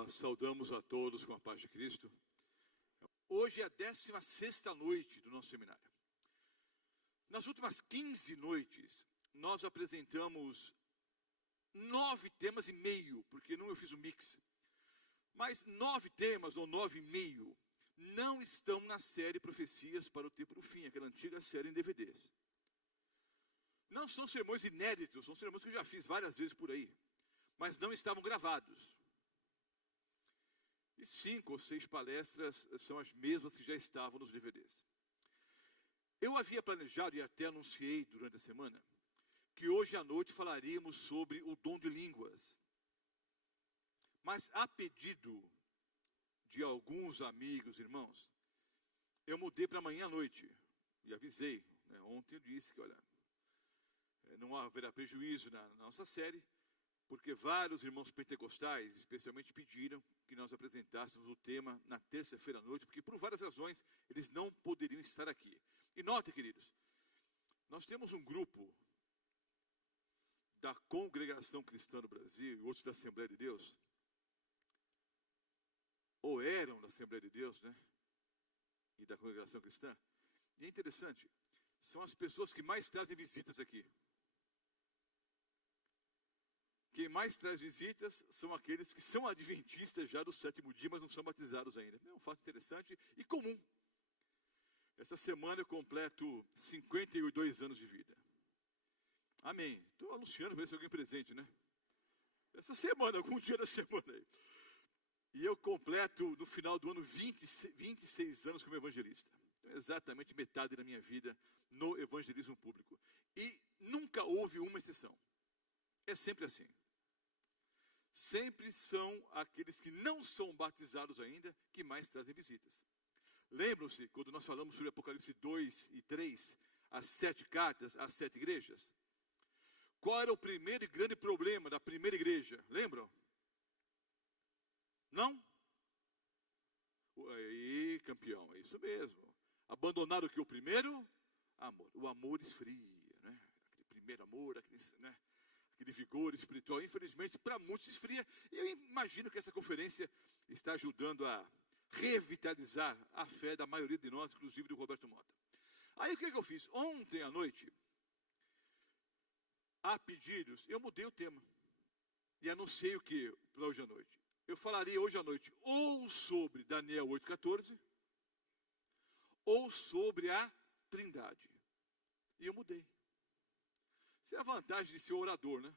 Nós saudamos a todos com a paz de Cristo. Hoje é a 16ª noite do nosso seminário. Nas últimas 15 noites, nós apresentamos 9 temas e meio, porque não eu fiz o mix. Mas 9 temas, ou 9,5, não estão na série Profecias para o Tempo do Fim, aquela antiga série em DVDs. Não são sermões inéditos, são sermões que eu já fiz várias vezes por aí, mas não estavam gravados. E 5 ou 6 palestras são as mesmas que já estavam nos DVDs. Eu havia planejado e até anunciei durante a semana que hoje à noite falaríamos sobre o dom de línguas. Mas a pedido de alguns amigos, irmãos, eu mudei para amanhã à noite. E avisei, né? Ontem eu disse que, olha, não haverá prejuízo na nossa série, porque vários irmãos pentecostais, especialmente, pediram que nós apresentássemos o tema na terça-feira à noite, porque por várias razões eles não poderiam estar aqui. E notem, queridos, nós temos um grupo da Congregação Cristã do Brasil e outros da Assembleia de Deus, ou eram da Assembleia de Deus, né? E da Congregação Cristã. E é interessante, são as pessoas que mais trazem visitas aqui. Quem mais traz visitas são aqueles que são adventistas já do 7º dia, mas não são batizados ainda. É um fato interessante e comum. Essa semana eu completo 52 anos de vida. Amém. Estou anunciando para ver se alguém presente, né? Essa semana, algum dia da semana aí. E eu completo no final do ano 26 anos como evangelista. Então, exatamente metade da minha vida no evangelismo público. E nunca houve uma exceção. É sempre assim. Sempre são aqueles que não são batizados ainda que mais trazem visitas. Lembram-se quando nós falamos sobre Apocalipse 2 e 3, as 7 cartas às 7 igrejas? Qual era o primeiro e grande problema da primeira igreja? Lembram? Não? Aí, campeão, é isso mesmo. Abandonaram o que? O primeiro amor. O amor esfria, né? Aquele primeiro amor, aquele vigor espiritual, infelizmente, para muitos esfria. E eu imagino que essa conferência está ajudando a revitalizar a fé da maioria de nós, inclusive do Roberto Mota. Aí o que eu fiz? Ontem à noite, a pedidos, eu mudei o tema. E anunciei o que para hoje à noite? Eu falaria hoje à noite ou sobre Daniel 8,14, ou sobre a Trindade. E eu mudei. Essa é a vantagem de ser orador, né?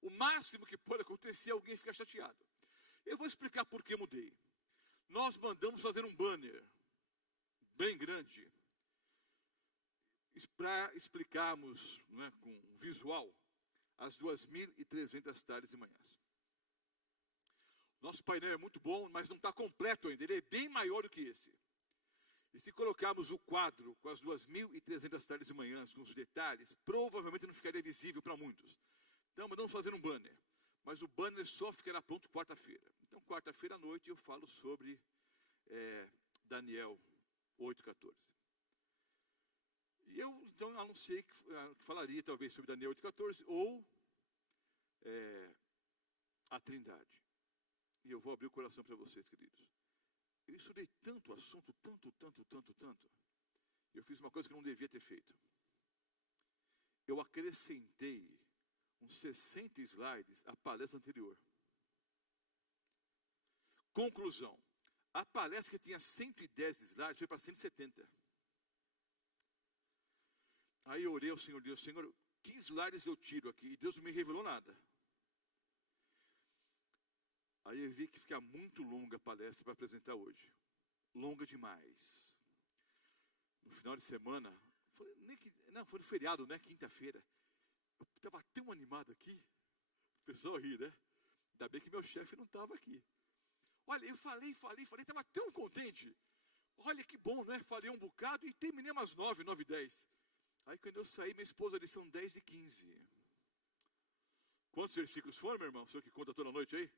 O máximo que pode acontecer é alguém ficar chateado. Eu vou explicar por que mudei. Nós mandamos fazer um banner bem grande para explicarmos, né, com um visual as 2.300 tardes e manhãs. Nosso painel é muito bom, mas não está completo ainda. Ele é bem maior do que esse. E se colocarmos o quadro com as 2.300 tardes e manhãs, com os detalhes, provavelmente não ficaria visível para muitos. Então, mandamos fazer um banner. Mas o banner só ficará pronto quarta-feira. Então, quarta-feira à noite, eu falo sobre Daniel 8,14. E eu, então, anunciei que falaria, talvez, sobre Daniel 8,14 ou a Trindade. E eu vou abrir o coração para vocês, queridos. Eu estudei tanto assunto, tanto. Eu fiz uma coisa que eu não devia ter feito. Eu acrescentei uns 60 slides à palestra anterior. Conclusão. A palestra que tinha 110 slides foi para 170. Aí eu orei ao Senhor, Deus, Senhor, que slides eu tiro aqui? E Deus não me revelou nada. Aí eu vi que fica muito longa a palestra para apresentar hoje. Longa demais. No final de semana, foi no feriado, né? Quinta-feira. Eu estava tão animado aqui. O pessoal ri, né? Ainda bem que meu chefe não estava aqui. Olha, eu falei, estava tão contente. Olha que bom, né? Falei um bocado e terminei umas 9h10. Aí quando eu saí, minha esposa disse, são 10h15. Quantos versículos foram, meu irmão? O senhor que conta toda noite aí?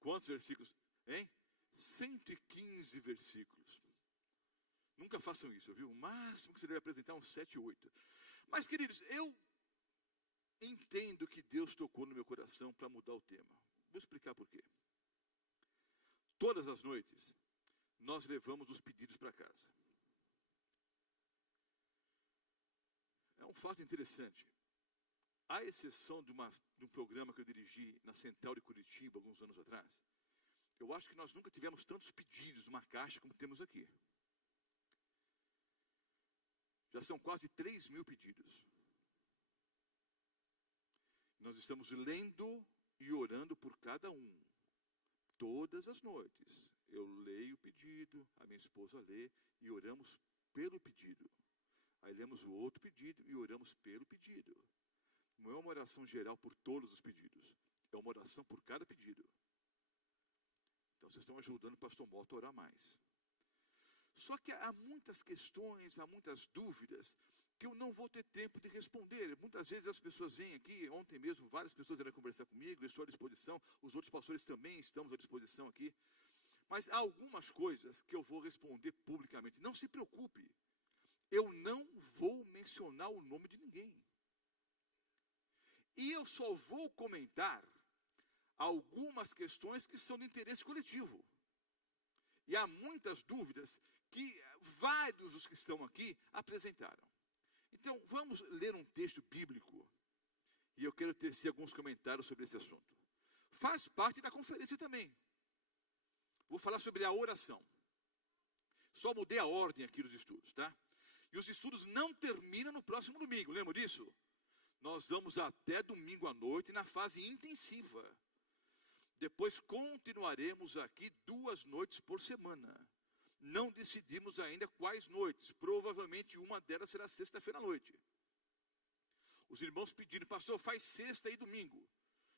Quantos versículos? Hein? 115 versículos. Nunca façam isso, viu? O máximo que você deve apresentar é uns 7, 8. Mas, queridos, eu entendo que Deus tocou no meu coração para mudar o tema. Vou explicar por quê. Todas as noites, nós levamos os pedidos para casa. É um fato interessante. À exceção de um programa que eu dirigi na Central de Curitiba, alguns anos atrás, eu acho que nós nunca tivemos tantos pedidos numa caixa como temos aqui. Já são quase 3.000 pedidos. Nós estamos lendo e orando por cada um. Todas as noites. Eu leio o pedido, a minha esposa lê e oramos pelo pedido. Aí lemos o outro pedido e oramos pelo pedido. Não é uma oração geral por todos os pedidos. É uma oração por cada pedido. Então vocês estão ajudando o pastor Mota a orar mais. Só que há muitas questões, há muitas dúvidas que eu não vou ter tempo de responder. Muitas vezes as pessoas vêm aqui, ontem mesmo várias pessoas vieram conversar comigo, eu estou à disposição, os outros pastores também estamos à disposição aqui. Mas há algumas coisas que eu vou responder publicamente. Não se preocupe, eu não vou mencionar o nome de ninguém. E eu só vou comentar algumas questões que são de interesse coletivo. E há muitas dúvidas que vários dos que estão aqui apresentaram. Então, vamos ler um texto bíblico. E eu quero tecer alguns comentários sobre esse assunto. Faz parte da conferência também. Vou falar sobre a oração. Só mudei a ordem aqui dos estudos, tá? E os estudos não terminam no próximo domingo, lembra disso? Nós vamos até domingo à noite na fase intensiva. Depois continuaremos aqui 2 noites por semana. Não decidimos ainda quais noites. Provavelmente uma delas será sexta-feira à noite. Os irmãos pedindo, pastor, faz sexta e domingo.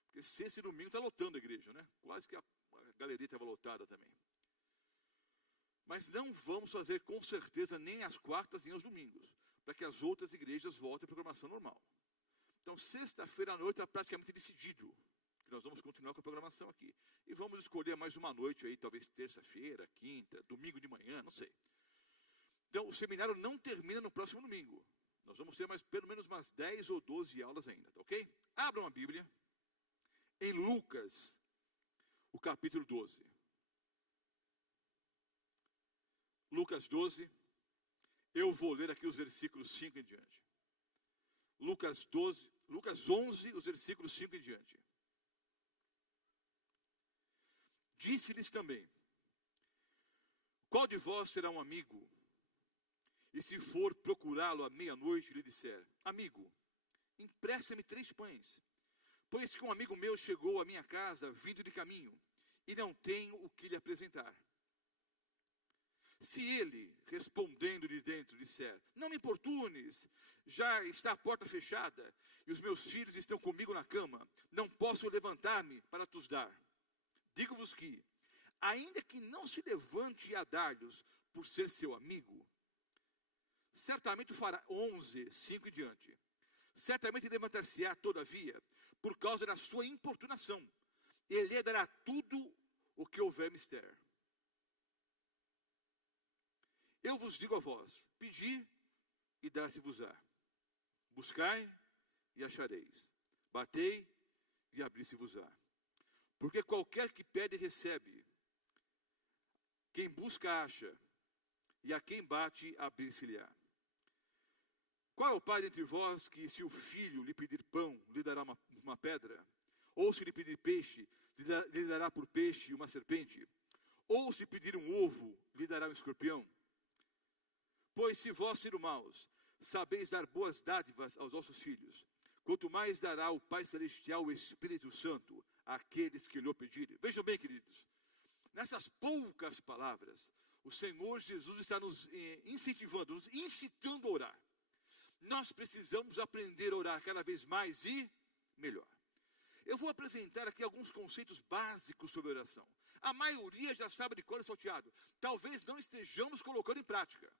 Porque sexta e domingo está lotando a igreja, né? Quase que a galeria estava lotada também. Mas não vamos fazer com certeza nem as quartas nem os domingos, para que as outras igrejas voltem à programação normal. Então, sexta-feira à noite está praticamente decidido que nós vamos continuar com a programação aqui. E vamos escolher mais uma noite aí, talvez terça-feira, quinta, domingo de manhã, não sei. Então, o seminário não termina no próximo domingo. Nós vamos ter pelo menos umas 10 ou 12 aulas ainda, tá ok? Abram a Bíblia em Lucas, o capítulo 12. Lucas 12, eu vou ler aqui os versículos 5 em diante. Lucas 11, os versículos 5 em diante. Disse-lhes também, qual de vós será um amigo? E se for procurá-lo à meia-noite, lhe disser, amigo, empresta-me 3 pães, pois que um amigo meu chegou à minha casa, vindo de caminho, e não tenho o que lhe apresentar. Se ele, respondendo de dentro, disser, não me importunes, já está a porta fechada, e os meus filhos estão comigo na cama, não posso levantar-me para te dar. Digo-vos que, ainda que não se levante a dar-lhes por ser seu amigo, certamente o fará, 11, 5 em diante, certamente levantar-se-á, todavia, por causa da sua importunação, ele lhe dará tudo o que houver mister. Eu vos digo a vós, pedi e dar-se-vos-á. Buscai e achareis. Batei e abri-se-vos-á. Porque qualquer que pede, recebe. Quem busca, acha. E a quem bate, abrir-se-lhe-á. Qual é o pai dentre vós que, se o filho lhe pedir pão, lhe dará uma pedra? Ou se lhe pedir peixe, lhe dará por peixe uma serpente? Ou se pedir um ovo, lhe dará um escorpião? Pois se vós, sendo maus, sabeis dar boas dádivas aos vossos filhos, quanto mais dará o Pai Celestial o Espírito Santo àqueles que lhe o pedirem. Vejam bem, queridos, nessas poucas palavras, o Senhor Jesus está nos incentivando, nos incitando a orar. Nós precisamos aprender a orar cada vez mais e melhor. Eu vou apresentar aqui alguns conceitos básicos sobre oração. A maioria já sabe de cor e salteado. Talvez não estejamos colocando em prática.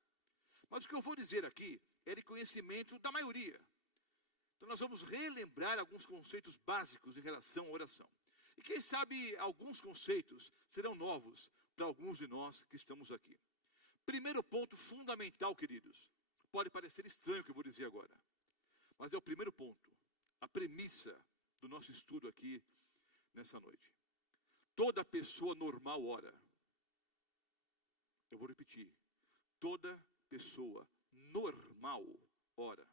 Mas o que eu vou dizer aqui é de conhecimento da maioria. Então nós vamos relembrar alguns conceitos básicos em relação à oração. E quem sabe alguns conceitos serão novos para alguns de nós que estamos aqui. Primeiro ponto fundamental, queridos. Pode parecer estranho o que eu vou dizer agora. Mas é o primeiro ponto. A premissa do nosso estudo aqui nessa noite. Toda pessoa normal ora. Eu vou repetir. Toda pessoa normal ora.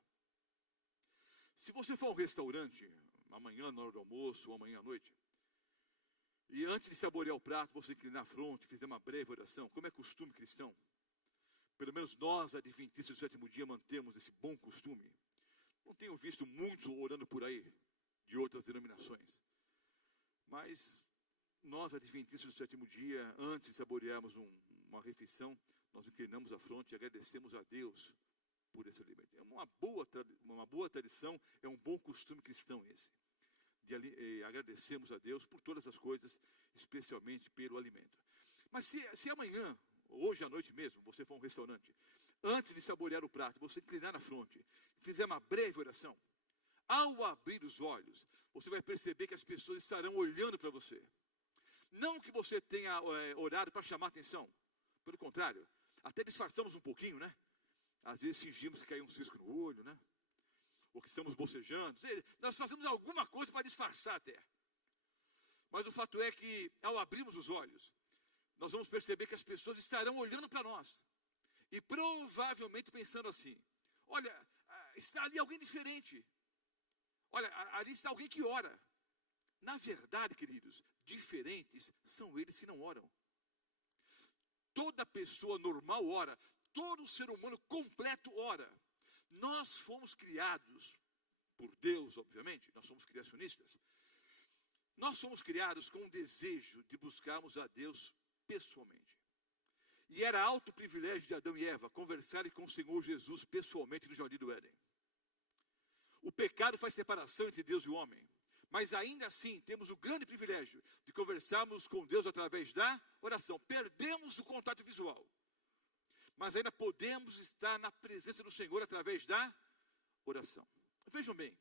Se você for a um restaurante, amanhã na hora do almoço, ou amanhã à noite, e antes de saborear o prato, você inclinar a fronte, fizer uma breve oração, como é costume cristão, pelo menos nós, adventistas do sétimo dia, mantemos esse bom costume. Não tenho visto muitos orando por aí, de outras denominações. Mas nós, adventistas do sétimo dia, antes de saborearmos uma refeição, nós inclinamos a fronte e agradecemos a Deus por esse alimento. É uma boa tradição, é um bom costume cristão esse. Agradecemos a Deus por todas as coisas, especialmente pelo alimento. Mas se amanhã, hoje à noite mesmo, você for a um restaurante, antes de saborear o prato, você inclinar a fronte, fizer uma breve oração, ao abrir os olhos, você vai perceber que as pessoas estarão olhando para você. Não que você tenha orado para chamar atenção, pelo contrário, até disfarçamos um pouquinho, né? Às vezes fingimos que caiu um cisco no olho, né? Ou que estamos bocejando. Nós fazemos alguma coisa para disfarçar até. Mas o fato é que, ao abrirmos os olhos, nós vamos perceber que as pessoas estarão olhando para nós. E provavelmente pensando assim, olha, está ali alguém diferente. Olha, ali está alguém que ora. Na verdade, queridos, diferentes são eles que não oram. Toda pessoa normal ora. Todo ser humano completo ora. Nós fomos criados por Deus, obviamente, nós somos criacionistas. Nós somos criados com o desejo de buscarmos a Deus pessoalmente. E era alto privilégio de Adão e Eva conversarem com o Senhor Jesus pessoalmente no Jardim do Éden. O pecado faz separação entre Deus e o homem. Mas ainda assim, temos o grande privilégio de conversarmos com Deus através da oração. Perdemos o contato visual. Mas ainda podemos estar na presença do Senhor através da oração. Vejam bem,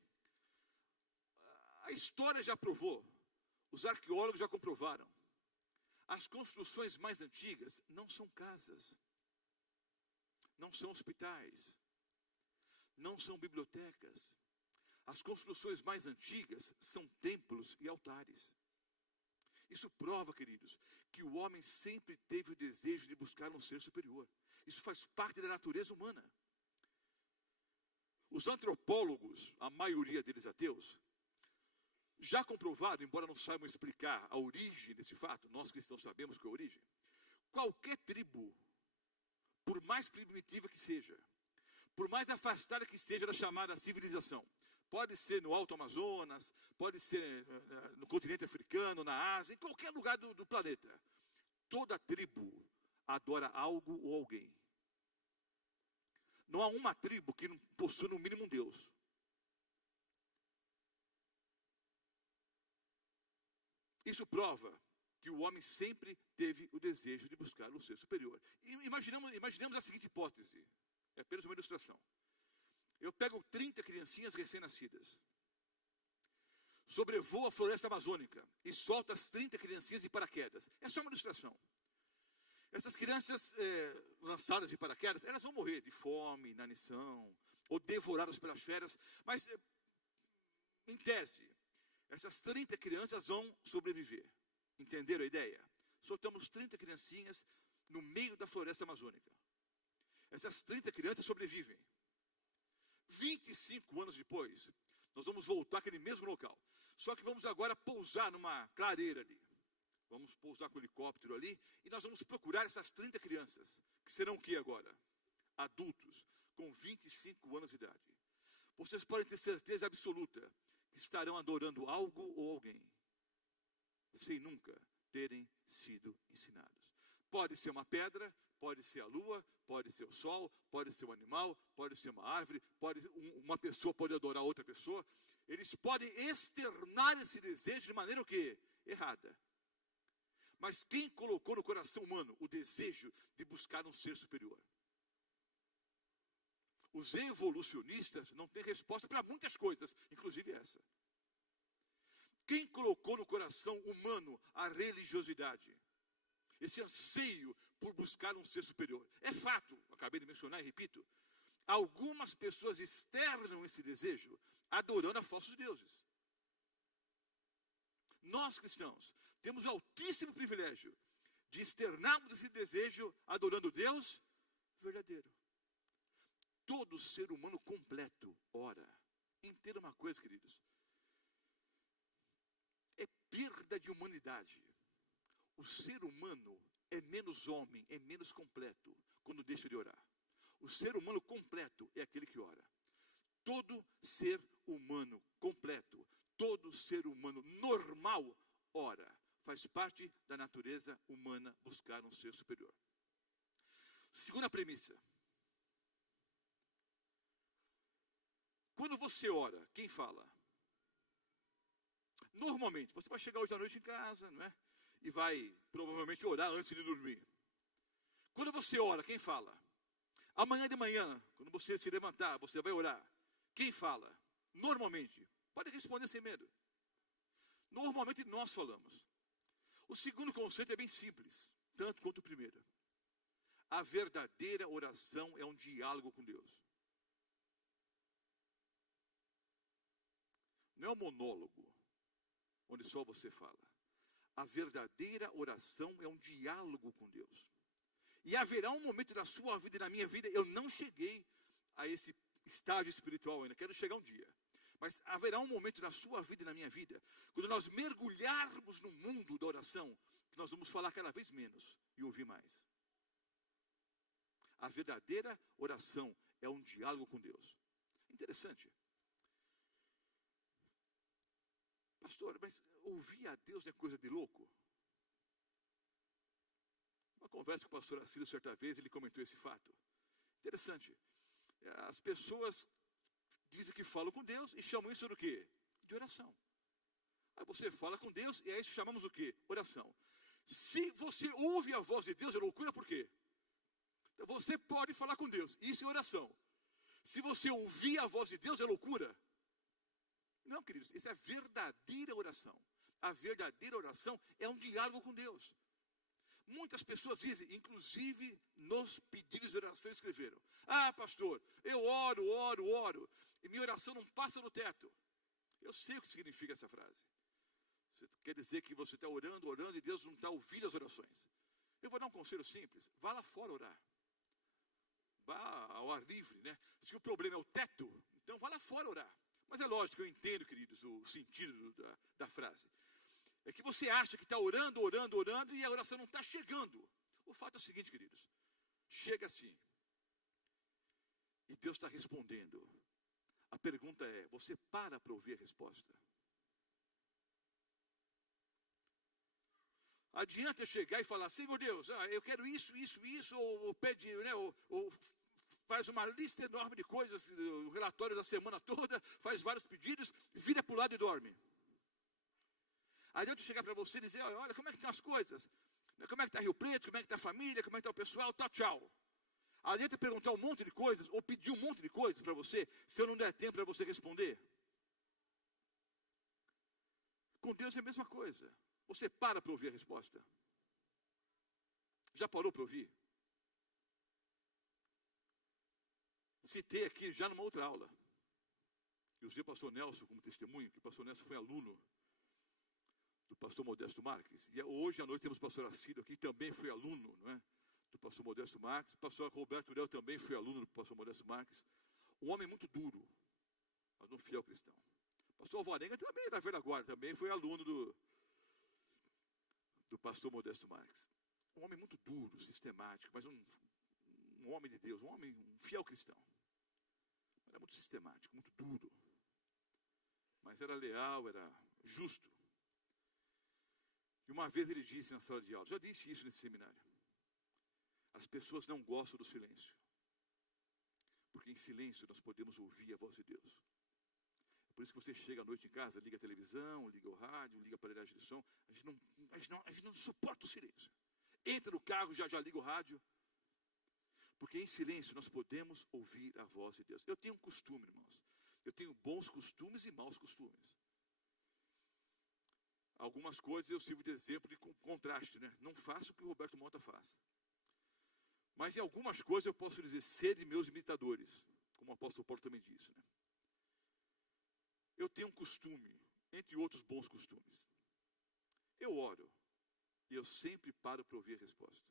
a história já provou, os arqueólogos já comprovaram, as construções mais antigas não são casas, não são hospitais, não são bibliotecas. As construções mais antigas são templos e altares. Isso prova, queridos, que o homem sempre teve o desejo de buscar um ser superior. Isso faz parte da natureza humana. Os antropólogos, a maioria deles ateus, já comprovaram, embora não saibam explicar a origem desse fato, nós cristãos sabemos qual é a origem, qualquer tribo, por mais primitiva que seja, por mais afastada que esteja da chamada civilização, pode ser no Alto Amazonas, pode ser no continente africano, na Ásia, em qualquer lugar do planeta. Toda tribo adora algo ou alguém. Não há uma tribo que não possua no mínimo um Deus. Isso prova que o homem sempre teve o desejo de buscar um ser superior. Imaginemos a seguinte hipótese, é apenas uma ilustração. Eu pego 30 criancinhas recém-nascidas, sobrevoo a floresta amazônica e solto as 30 criancinhas de paraquedas. É só uma ilustração. Essas crianças lançadas de paraquedas, elas vão morrer de fome, inanição, ou devoradas pelas feras, mas, em tese, essas 30 crianças vão sobreviver. Entenderam a ideia? Soltamos 30 criancinhas no meio da floresta amazônica. Essas 30 crianças sobrevivem. 25 anos depois, nós vamos voltar àquele mesmo local. Só que vamos agora pousar numa clareira ali. Vamos pousar com o helicóptero ali e nós vamos procurar essas 30 crianças, que serão o que agora? Adultos, com 25 anos de idade. Vocês podem ter certeza absoluta que estarão adorando algo ou alguém, sem nunca terem sido ensinados. Pode ser uma pedra, pode ser a lua, pode ser o sol, pode ser um animal, pode ser uma árvore, uma pessoa pode adorar outra pessoa. Eles podem externar esse desejo de maneira o quê? Errada. Mas quem colocou no coração humano o desejo de buscar um ser superior? Os evolucionistas não têm resposta para muitas coisas, inclusive essa. Quem colocou no coração humano a religiosidade? Esse anseio por buscar um ser superior. É fato, acabei de mencionar e repito, algumas pessoas externam esse desejo adorando a falsos deuses. Nós cristãos temos o altíssimo privilégio de externarmos esse desejo adorando Deus verdadeiro. Todo ser humano completo ora. Entenda uma coisa, queridos. É perda de humanidade. O ser humano é menos homem, é menos completo quando deixa de orar. O ser humano completo é aquele que ora. Todo ser humano completo, todo ser humano normal ora. Faz parte da natureza humana buscar um ser superior. Segunda premissa. Quando você ora, quem fala? Normalmente, você vai chegar hoje à noite em casa, não é? E vai provavelmente orar antes de dormir. Quando você ora, quem fala? Amanhã de manhã, quando você se levantar, você vai orar. Quem fala? Normalmente. Pode responder sem medo. Normalmente nós falamos. O segundo conceito é bem simples, tanto quanto o primeiro. A verdadeira oração é um diálogo com Deus. Não é um monólogo, onde só você fala. A verdadeira oração é um diálogo com Deus. E haverá um momento na sua vida e na minha vida, eu não cheguei a esse estágio espiritual ainda, quero chegar um dia. Mas haverá um momento na sua vida e na minha vida, quando nós mergulharmos no mundo da oração, que nós vamos falar cada vez menos e ouvir mais. A verdadeira oração é um diálogo com Deus. Interessante. Pastor, mas ouvir a Deus é coisa de louco? Uma conversa com o pastor Assílio certa vez, ele comentou esse fato. Interessante. As pessoas dizem que falam com Deus e chamam isso do quê? De oração. Aí você fala com Deus e aí chamamos o quê? Oração. Se você ouve a voz de Deus, é loucura por quê? Então você pode falar com Deus, isso é oração. Se você ouvir a voz de Deus, é loucura? Não, queridos, isso é a verdadeira oração. A verdadeira oração é um diálogo com Deus. Muitas pessoas dizem, inclusive nos pedidos de oração escreveram: ah, pastor, eu oro, e minha oração não passa no teto. Eu sei o que significa essa frase. Você quer dizer que você está orando e Deus não está ouvindo as orações. Eu vou dar um conselho simples: vá lá fora orar. Vá ao ar livre, né? Se o problema é o teto, então vá lá fora orar. Mas é lógico, eu entendo, queridos, o sentido da frase. É que você acha que está orando e a oração não está chegando. O fato é o seguinte, queridos. Chega assim. E Deus está respondendo. A pergunta é, você para ouvir a resposta? Adianta eu chegar e falar, Senhor Deus, eu quero isso, ou pede, né, ou faz uma lista enorme de coisas, o relatório da semana toda, faz vários pedidos, vira para o lado e dorme. Adianta eu chegar para você e dizer, olha, como é que estão as coisas? Como é que está Rio Preto, como é que está a família, como é que está o pessoal, tchau. Adianta perguntar um monte de coisas, ou pedir um monte de coisas para você, se eu não der tempo para você responder. Com Deus é a mesma coisa. Você para ouvir a resposta. Já parou para ouvir? Citei aqui já numa outra aula. E usei o pastor Nelson como testemunho, que o pastor Nelson foi aluno do pastor Modesto Marques. E hoje à noite temos o pastor Assílio aqui, que também foi aluno, não é, do pastor Modesto Marques. O pastor Roberto Urel também foi aluno do pastor Modesto Marques. Um homem muito duro, mas um fiel cristão. O pastor Alvarenga também da velha guarda, também foi aluno do pastor Modesto Marques. Um homem muito duro, sistemático, mas um homem de Deus, um fiel cristão. Era muito sistemático, muito duro. Mas era leal, era justo. E uma vez ele disse na sala de aula, já disse isso nesse seminário: as pessoas não gostam do silêncio, porque em silêncio nós podemos ouvir a voz de Deus. É por isso que você chega à noite em casa, liga a televisão, liga o rádio, liga a aparelhagem de som. A gente não suporta o silêncio. Entra no carro, já liga o rádio. Porque em silêncio nós podemos ouvir a voz de Deus. Eu tenho um costume, irmãos. Eu tenho bons costumes e maus costumes. Algumas coisas eu sirvo de exemplo de contraste, né? Não faço o que o Roberto Mota faz. Mas em algumas coisas eu posso dizer, sede meus imitadores, como o apóstolo Paulo também disse, né? Eu tenho um costume, entre outros bons costumes, Eu oro e eu sempre paro para ouvir a resposta.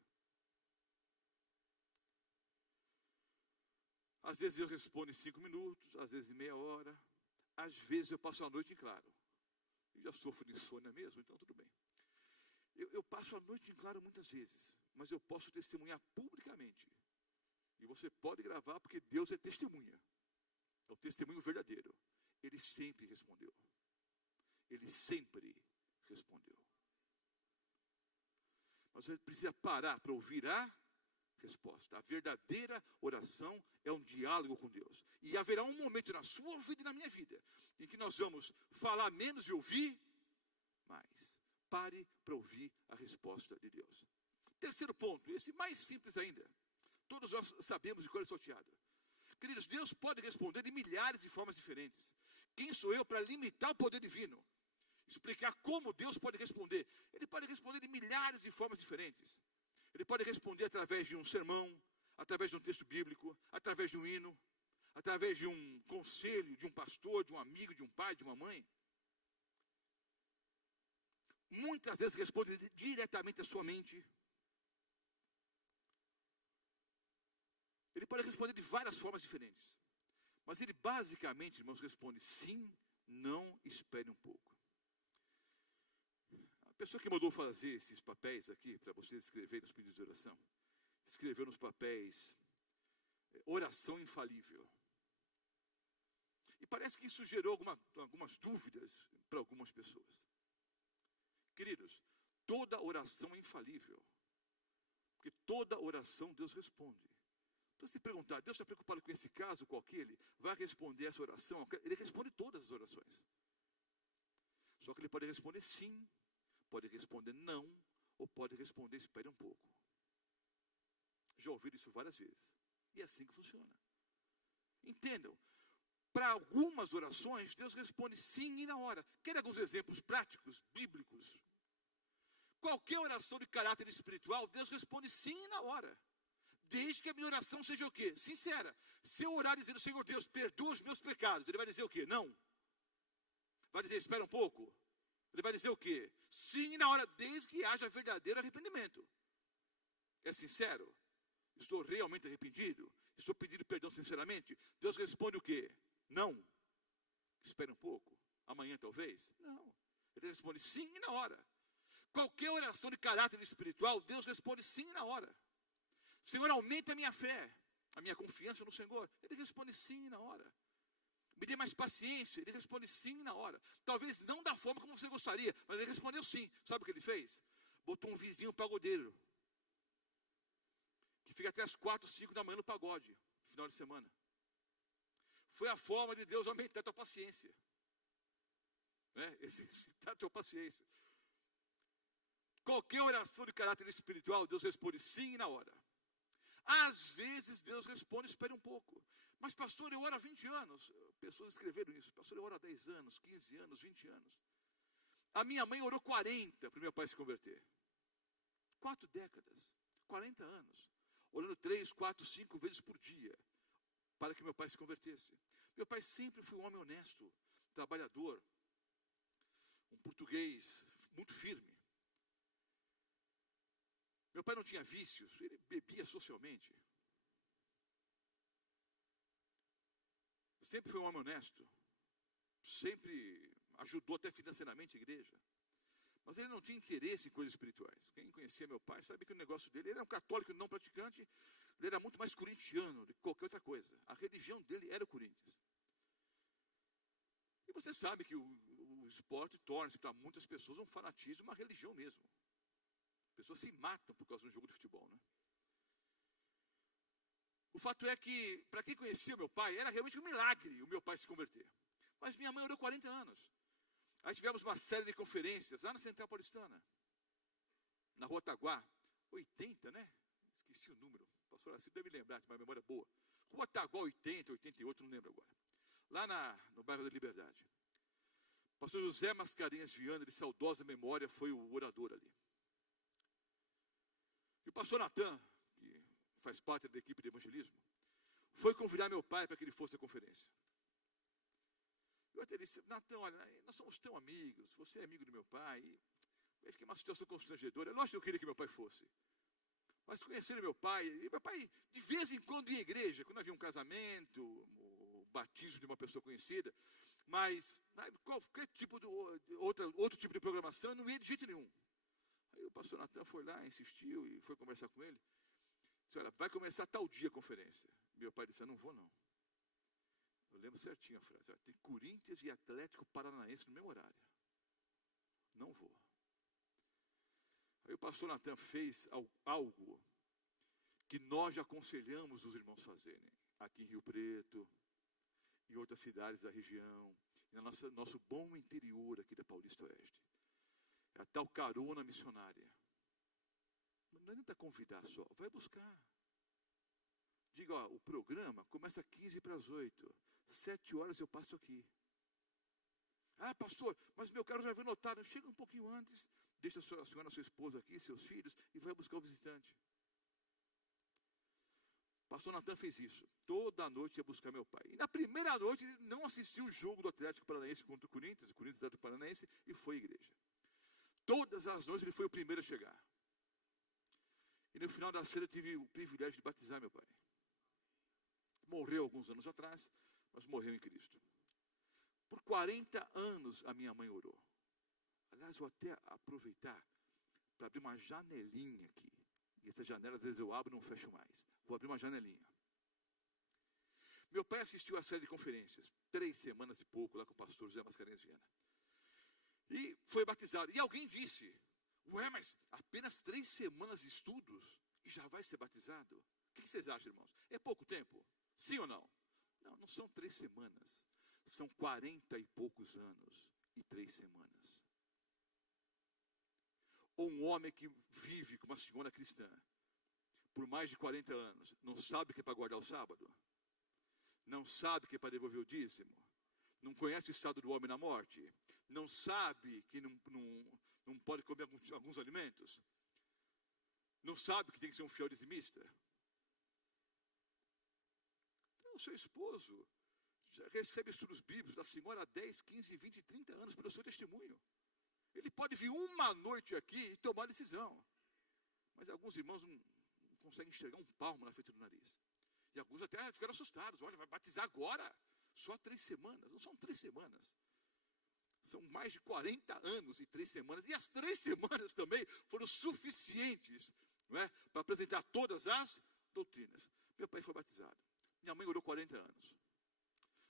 Às vezes eu respondo em 5 minutos, às vezes em meia hora. Às vezes eu passo a noite em claro. Eu já sofro de insônia mesmo, então tudo bem. Eu passo a noite em claro muitas vezes, mas eu posso testemunhar publicamente. E você pode gravar porque Deus é testemunha. É um testemunho verdadeiro. Ele sempre respondeu. Ele sempre respondeu. Mas você precisa parar para ouvir a resposta. A verdadeira oração é um diálogo com Deus. E haverá um momento na sua vida e na minha vida em que nós vamos falar menos e ouvir mais. Pare para ouvir a resposta de Deus. Terceiro ponto, esse mais simples ainda. Todos nós sabemos de cor salteada. Queridos, Deus pode responder de milhares de formas diferentes. Quem sou eu para limitar o poder divino? Explicar como Deus pode responder. Ele pode responder de milhares de formas diferentes. Ele pode responder através de um sermão, através de um texto bíblico, através de um hino, através de um conselho, de um pastor, de um amigo, de um pai, de uma mãe. Muitas vezes responde diretamente à sua mente. Ele pode responder de várias formas diferentes. Mas ele basicamente, irmãos, responde sim, não, espere um pouco. A pessoa que mandou fazer esses papéis aqui, para vocês escreverem nos pedidos de oração, escreveu nos papéis, oração infalível. E parece que isso gerou algumas dúvidas para algumas pessoas. Queridos, toda oração é infalível. Porque toda oração Deus responde. Então, se perguntar, Deus está preocupado com esse caso, com aquele, vai responder essa oração? Ele responde todas as orações. Só que ele pode responder sim, pode responder não, ou pode responder espere um pouco. Já ouviram isso várias vezes. E é assim que funciona. Entendam? Para algumas orações, Deus responde sim e na hora. Querem alguns exemplos práticos, bíblicos? Qualquer oração de caráter espiritual, Deus responde sim e na hora. Desde que a minha oração seja o quê? Sincera. Se eu orar dizendo, Senhor Deus, perdoa os meus pecados, ele vai dizer o quê? Não. Vai dizer, espera um pouco. Ele vai dizer o quê? Sim, na hora, desde que haja verdadeiro arrependimento. É sincero? Estou realmente arrependido? Estou pedindo perdão sinceramente? Deus responde o quê? Não. Espera um pouco. Amanhã talvez? Não. Ele responde sim na hora. Qualquer oração de caráter espiritual, Deus responde sim na hora. Senhor, aumenta a minha fé, a minha confiança no Senhor. Ele responde sim na hora. Me dê mais paciência. Ele responde sim na hora. Talvez não da forma como você gostaria, mas ele respondeu sim. Sabe o que ele fez? Botou um vizinho pagodeiro, que fica até as 4, 5 da manhã no pagode, no final de semana. Foi a forma de Deus aumentar a tua paciência. Né? Exercitar a tua paciência. Qualquer oração de caráter espiritual, Deus responde sim na hora. Às vezes Deus responde, espere um pouco. Mas pastor, eu oro há 20 anos. Pessoas escreveram isso. Pastor, eu oro há 10 anos, 15 anos, 20 anos. A minha mãe orou 40 para o meu pai se converter. 4 décadas, 40 anos. Orando 3, 4, 5 vezes por dia para que meu pai se convertesse. Meu pai sempre foi um homem honesto, trabalhador, um português muito firme. Meu pai não tinha vícios, ele bebia socialmente. Sempre foi um homem honesto, sempre ajudou até financeiramente a igreja. Mas ele não tinha interesse em coisas espirituais. Quem conhecia meu pai sabe que o negócio dele, ele era um católico não praticante, ele era muito mais corintiano do que qualquer outra coisa. A religião dele era o Corinthians. E você sabe que o esporte torna-se para muitas pessoas um fanatismo, uma religião mesmo. Pessoas se matam por causa de um jogo de futebol, né? O fato é que, para quem conhecia meu pai, era realmente um milagre o meu pai se converter. Mas minha mãe orou 40 anos. Aí tivemos uma série de conferências lá na Central Paulistana, na Rua Taguá, 80, né? Esqueci o número. O pastor Assis deve lembrar, tem uma memória boa. Rua Taguá 80, 88, não lembro agora. Lá no bairro da Liberdade. O pastor José Mascarenhas Viana, de saudosa memória, foi o orador ali. E o pastor Natan, que faz parte da equipe de evangelismo, foi convidar meu pai para que ele fosse à conferência. Eu até disse, Natan, olha, nós somos tão amigos, você é amigo do meu pai, Aí fiquei numa situação constrangedora. Lógico que eu queria que meu pai fosse. Mas conhecendo meu pai, de vez em quando ia à igreja, quando havia um casamento, o batismo de uma pessoa conhecida, mas qualquer tipo de outro tipo de programação, eu não ia de jeito nenhum. Aí o pastor Natan foi lá, insistiu e foi conversar com ele. Disse, olha, vai começar tal dia a conferência. Meu pai disse, eu não vou não. Eu lembro certinho a frase, tem Corinthians e Atlético Paranaense no mesmo horário. Não vou. Aí o pastor Natan fez algo que nós já aconselhamos os irmãos fazerem, aqui em Rio Preto, em outras cidades da região, e no nosso bom interior aqui da Paulista Oeste. É a tal carona missionária. Não adianta convidar só, vai buscar. Diga, ó, o programa começa 7:15. 7 horas eu passo aqui. Ah, pastor, mas meu carro já veio notado. Chega um pouquinho antes, deixa a senhora, sua esposa aqui, seus filhos, e vai buscar o visitante. Pastor Natan fez isso. Toda noite ia buscar meu pai. E na primeira noite ele não assistiu o jogo do Atlético Paranaense contra o Corinthians Atlético Paranaense, e foi à igreja. Todas as noites ele foi o primeiro a chegar. E no final da ceia eu tive o privilégio de batizar meu pai. Morreu alguns anos atrás, mas morreu em Cristo. Por 40 anos a minha mãe orou. Aliás, vou até aproveitar para abrir uma janelinha aqui. E essa janela às vezes eu abro e não fecho mais. Vou abrir uma janelinha. Meu pai assistiu a série de conferências, 3 semanas e pouco, lá com o pastor José Mascarenhas Viana. E foi batizado. E alguém disse, ué, mas apenas 3 semanas de estudos e já vai ser batizado? O que vocês acham, irmãos? É pouco tempo? Sim ou não? Não, não são 3 semanas. São 40 e poucos anos e 3 semanas. Ou um homem que vive com uma senhora cristã por mais de 40 anos, não sabe que é para guardar o sábado? Não sabe que é para devolver o dízimo? Não conhece o estado do homem na morte? Não sabe que não pode comer alguns alimentos? Não sabe que tem que ser um fiel dizimista? Então, seu esposo já recebe estudos bíblicos da senhora há 10, 15, 20, 30 anos pelo seu testemunho. Ele pode vir uma noite aqui e tomar decisão. Mas alguns irmãos não conseguem enxergar um palmo na frente do nariz. E alguns até ficaram assustados. Olha, vai batizar agora? Só 3 semanas. Não são 3 semanas. São mais de 40 anos e 3 semanas. E as 3 semanas também foram suficientes, não é, para apresentar todas as doutrinas. Meu pai foi batizado. Minha mãe orou 40 anos.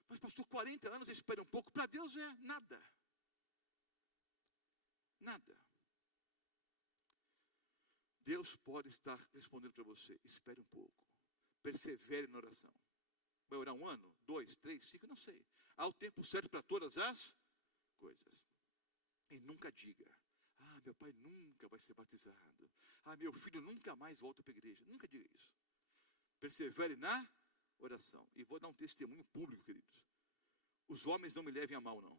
Mas pastor, 40 anos espera um pouco. Para Deus é nada. Nada. Deus pode estar respondendo para você. Espere um pouco. Persevere na oração. Vai orar 1 ano, 2, 3, 5, não sei. Há o tempo certo para todas as coisas. E nunca diga, ah, meu pai nunca vai ser batizado. Ah, meu filho nunca mais volta para a igreja. Nunca diga isso. Persevere na oração. E vou dar um testemunho público, queridos. Os homens não me levem a mal, não.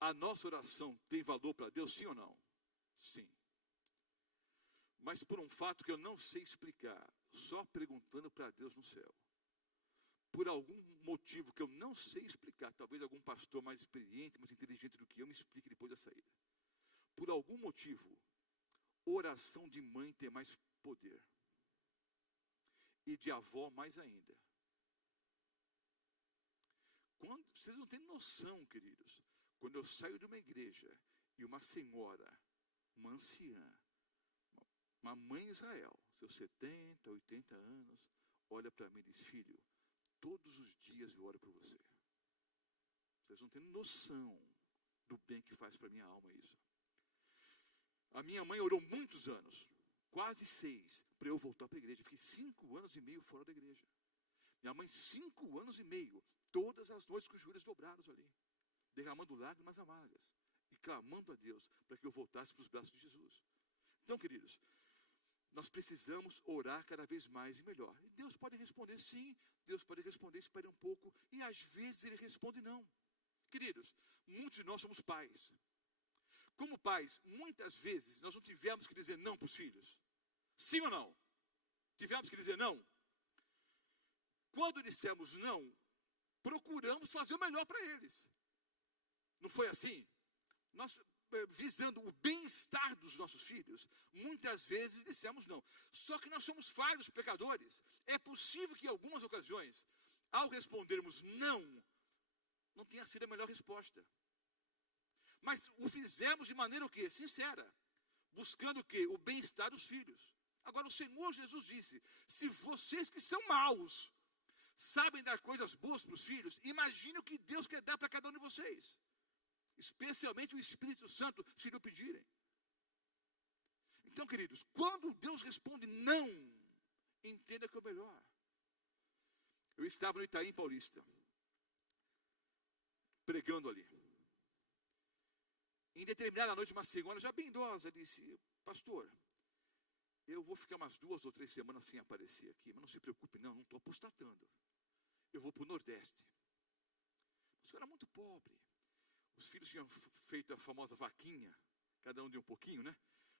A nossa oração tem valor para Deus, sim ou não? Sim. Mas por um fato que eu não sei explicar, só perguntando para Deus no céu. Por algum motivo que eu não sei explicar, talvez algum pastor mais experiente, mais inteligente do que eu me explique depois da saída. Por algum motivo, oração de mãe tem mais poder. E de avó mais ainda. Vocês não têm noção, queridos. Quando eu saio de uma igreja e uma senhora, uma anciã, uma mãe Israel, seus 70, 80 anos, olha para mim e diz, filho, todos os dias eu oro por você. Vocês não têm noção do bem que faz para a minha alma isso. A minha mãe orou muitos anos, quase 6, para eu voltar para a igreja. Fiquei 5 anos e meio fora da igreja. Minha mãe, 5 anos e meio, todas as noites com os joelhos dobrados ali, derramando lágrimas amargas e clamando a Deus para que eu voltasse para os braços de Jesus. Então, queridos, nós precisamos orar cada vez mais e melhor. E Deus pode responder sim, Deus pode responder, espere um pouco, e às vezes Ele responde não. Queridos, muitos de nós somos pais. Como pais, muitas vezes nós não tivemos que dizer não para os filhos. Sim ou não? Tivemos que dizer não? Quando dissemos não, procuramos fazer o melhor para eles. Não foi assim? visando o bem-estar dos nossos filhos, muitas vezes dissemos não. Só que nós somos falhos, pecadores. É possível que em algumas ocasiões, ao respondermos não tenha sido a melhor resposta. Mas o fizemos de maneira o quê? Sincera. Buscando o quê? O bem-estar dos filhos. Agora o Senhor Jesus disse, se vocês que são maus, sabem dar coisas boas para os filhos, imagine o que Deus quer dar para cada um de vocês. Especialmente o Espírito Santo, se lhe pedirem. Então, queridos, quando Deus responde não, entenda que é o melhor. Eu estava no Itaim Paulista, pregando ali. Em determinada noite, uma senhora já bem idosa disse, pastor, eu vou ficar umas 2 ou 3 semanas sem aparecer aqui, mas não se preocupe não estou apostatando. Eu vou para o Nordeste. A senhora era muito pobre. Os filhos tinham feito a famosa vaquinha, cada um de um pouquinho, né?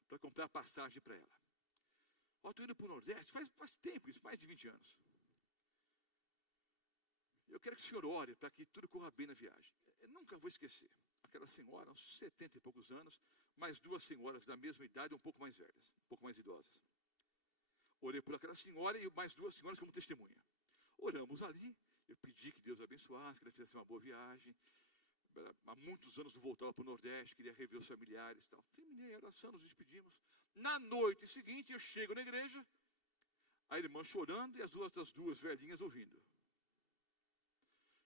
Para comprar passagem para ela. Ó, estou indo para o Nordeste, faz tempo isso, mais de 20 anos. Eu quero que o senhor ore para que tudo corra bem na viagem. Eu nunca vou esquecer. Aquela senhora, uns 70 e poucos anos, mais 2 senhoras da mesma idade, um pouco mais velhas, um pouco mais idosas. Orei por aquela senhora e mais 2 senhoras como testemunha. Oramos ali, eu pedi que Deus abençoasse, que ela fizesse uma boa viagem. Há muitos anos não voltava para o Nordeste, queria rever os familiares e tal. Terminei a oração, nos despedimos. Na noite seguinte, eu chego na igreja, a irmã chorando e as outras 2 velhinhas ouvindo.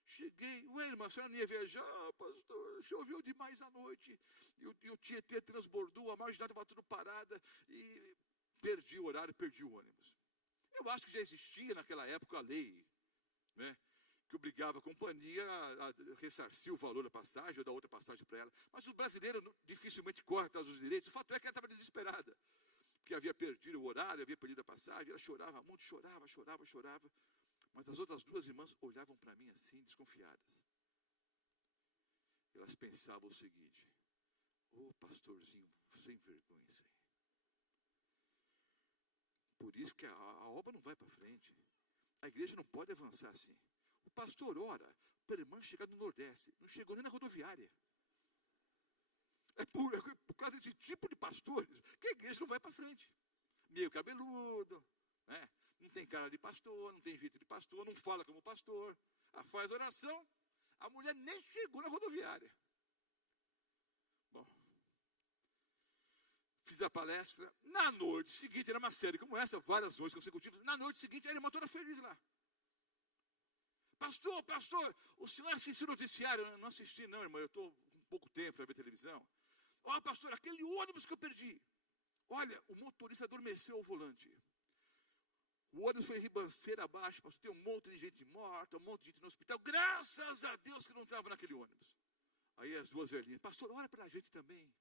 Cheguei, ué, irmã, a senhora não ia viajar, pastor, choveu demais à noite, e o Tietê transbordou, a marginal estava tudo parada, e perdi o horário, perdi o ônibus. Eu acho que já existia naquela época a lei, né, que obrigava a companhia a ressarcir o valor da passagem, ou da outra passagem para ela. Mas os brasileiros dificilmente correm atrás dos direitos, o fato é que ela estava desesperada, porque havia perdido o horário, havia perdido a passagem, ela chorava muito, chorava. Mas as outras 2 irmãs olhavam para mim assim, desconfiadas. Elas pensavam o seguinte, pastorzinho, sem vergonha isso aí. Por isso que a obra não vai para frente. A igreja não pode avançar assim. O pastor ora para a irmã chegar no Nordeste, não chegou nem na rodoviária. É por causa desse tipo de pastores que a igreja não vai para frente. Meio cabeludo, né? Não tem cara de pastor, não tem jeito de pastor, não fala como pastor. Faz oração, a mulher nem chegou na rodoviária. Bom, fiz a palestra, na noite seguinte, era uma série como essa, várias noites consecutivas, na noite seguinte, a irmã toda feliz lá. Pastor, o senhor assistiu o noticiário? Eu não assisti não, irmã, eu estou com pouco tempo para ver televisão. Ó, pastor, aquele ônibus que eu perdi. Olha, o motorista adormeceu ao volante. O ônibus foi ribanceira abaixo, pastor, tem um monte de gente morta, um monte de gente no hospital. Graças a Deus que não estava naquele ônibus. Aí as 2 velhinhas, pastor, ora pela gente também.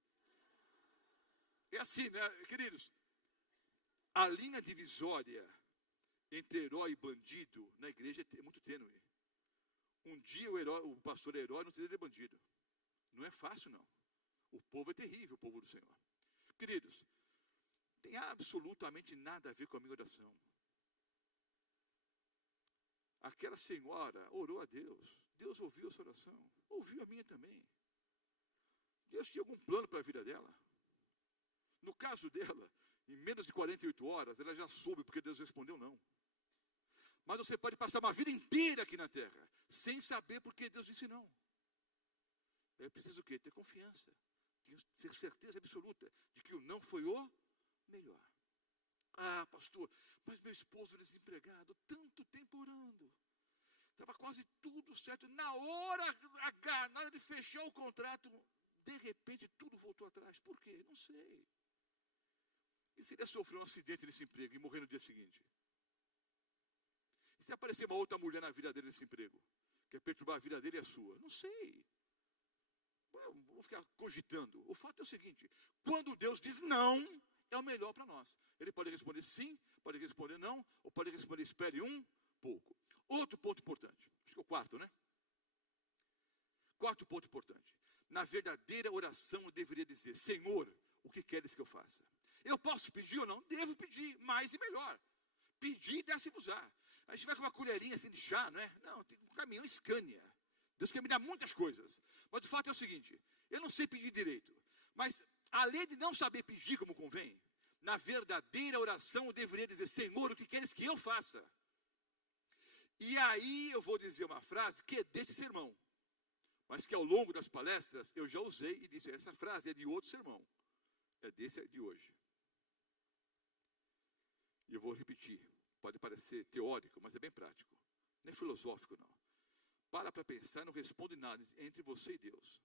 É assim, né, queridos? A linha divisória entre herói e bandido na igreja é muito tênue. Um dia o pastor é herói, no outro dia ele é bandido. Não é fácil, não. O povo é terrível, o povo do Senhor. Queridos, tem absolutamente nada a ver com a minha oração. Aquela senhora orou a Deus. Deus ouviu a sua oração. Ouviu a minha também. Deus tinha algum plano para a vida dela. No caso dela, em menos de 48 horas, ela já soube porque Deus respondeu não. Mas você pode passar uma vida inteira aqui na terra, sem saber porque Deus disse não. É preciso o quê? Ter confiança. Ter certeza absoluta de que o não foi o melhor. Ah, pastor, mas meu esposo é desempregado, tanto tempo orando. Estava quase tudo certo. Na hora H, na hora de fechar o contrato, de repente tudo voltou atrás. Por quê? Não sei. E se ele sofreu um acidente nesse emprego e morrer no dia seguinte? E se aparecer uma outra mulher na vida dele nesse emprego? Quer perturbar a vida dele e a sua? Não sei. Vou ficar cogitando. O fato é o seguinte, quando Deus diz não, é o melhor para nós. Ele pode responder sim, pode responder não, ou pode responder espere um pouco. Outro ponto importante, acho que é o 4, né? 4 ponto importante. Na verdadeira oração eu deveria dizer, Senhor, o que queres que eu faça? Eu posso pedir ou não? Devo pedir, mais e melhor. Pedir, dá-se-vos-á. A gente vai com uma colherinha assim de chá, não é? Não, tem um caminhão Scania. Deus quer me dar muitas coisas. Mas o fato é o seguinte, eu não sei pedir direito. Mas, além de não saber pedir como convém, na verdadeira oração eu deveria dizer: Senhor, o que queres que eu faça? E aí eu vou dizer uma frase que é desse sermão, mas que ao longo das palestras eu já usei e disse: essa frase é de outro sermão, é desse de hoje. E eu vou repetir, pode parecer teórico, mas é bem prático, não é filosófico não. Para pensar e não responde nada entre você e Deus.